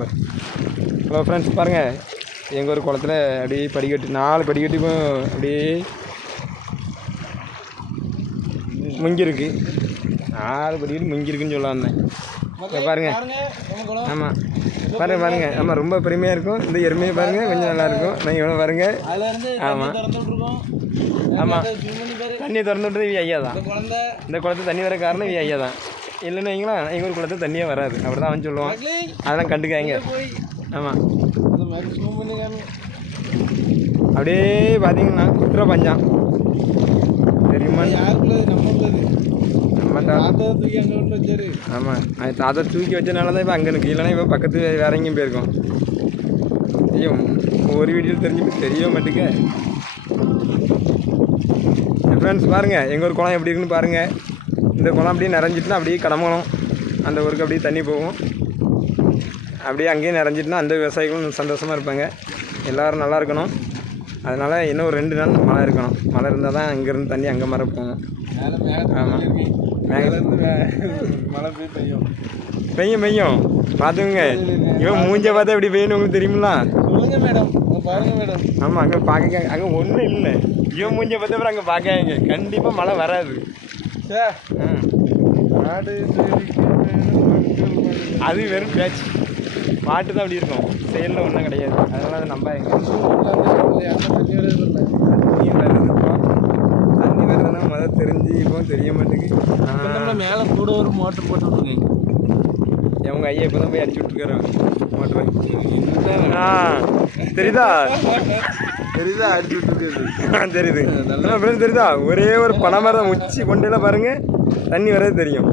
காட்டுறேன். Hello friends, பாருங்கள் எங்கள் ஒரு குளத்துல அப்படியே படிக்கட்டு 4 படிக்கட்டுக்கும் அப்படியே முங்கிருக்கு. 4 படிக்கட்டு முங்கிருக்குன்னு சொல்ல வந்தேன். இப்போ பாருங்கள். ஆமாம் பாருங்கள். ஆமாம் ரொம்ப பெருமையாக இருக்கும். இந்த எருமையை பாருங்கள், கொஞ்சம் நல்லாயிருக்கும். நீங்கள் எவ்வளோ பாருங்கள். ஆமாம் ஆமாம் தண்ணியை திறந்து விட்டது இவ ஐயா தான். இந்த குளத்து தண்ணி வர காரணம் இவ ஐயா தான். இல்லைன்னு வைங்களா, எங்கள் ஒரு குளத்து தண்ணியே வராது. அப்படி தான் அவன் சொல்லுவான். அதெல்லாம் கண்டுக்காங்க. ஆமாம் அப்படியே பார்த்தீங்கன்னா குற்ற பஞ்சான் தெரியுமா? ஆமாம் அது தாத்தா தூக்கி வச்சனால தான் இப்போ அங்கே இருக்கு. இல்லைன்னா இப்போ பக்கத்து வேற எங்கேயும் போயிருக்கோம். ஐயோ ஒரு வீடியோவில் தெரிஞ்சு தெரிய மாட்டேங்க. ஃப்ரெண்ட்ஸ் பாருங்கள் எங்கள் ஒரு குளம் எப்படி இருக்குன்னு பாருங்கள். இந்த குளம் அப்படியே நிறைஞ்சிட்டுனா அப்படியே கடம்பலம் அந்த ஊருக்கு அப்படியே தண்ணி போகும். அப்படியே அங்கேயே நிறைஞ்சிட்டுனா அந்த விவசாயிகளும் சந்தோஷமாக இருப்பாங்க. எல்லோரும் நல்லா இருக்கணும். அதனால் இன்னும் ஒரு 2 நாள் மழை இருக்கணும். மழை இருந்தால் தான் இங்கேருந்து தண்ணி அங்கே மர போகும். ஆமாம் மேலேருந்து மழை பெய்யும் பார்த்துக்குங்க. இவன் மூஞ்ச பார்த்தா எப்படி பெய்யணும் உங்களுக்கு தெரியுங்களா? ஆமாம் அங்கே பார்க்க அங்கே ஒன்றும் இல்லை. இவன் மூஞ்ச பார்த்தா அப்புறம் அங்கே பார்க்காங்க. கண்டிப்பாக மழை வராது. அது வெறும் பேச்சு. பாட்டு தான் அப்படி இருக்கும், செயலில் ஒன்றும் கிடையாது. அதனால் அதை நம்பாங்க. தண்ணி வருதுன்னா முதல் தெரிஞ்சு இப்போ தெரிய மாட்டேங்குது. மேலே கூட ஒரு மோட்டர் போட்டு விட்டுருங்க. அவங்க ஐயா இப்போ தான் போய் அடிச்சு விட்டுருக்காரு மோட்டர். தெரியுதா அடிச்சு விட்டுருக்கு. தெரியுது தெரியுதா? ஒரே ஒரு பனை மரம் உச்சி கொண்டெல்லாம் பாருங்கள் தண்ணி வரது தெரியும்.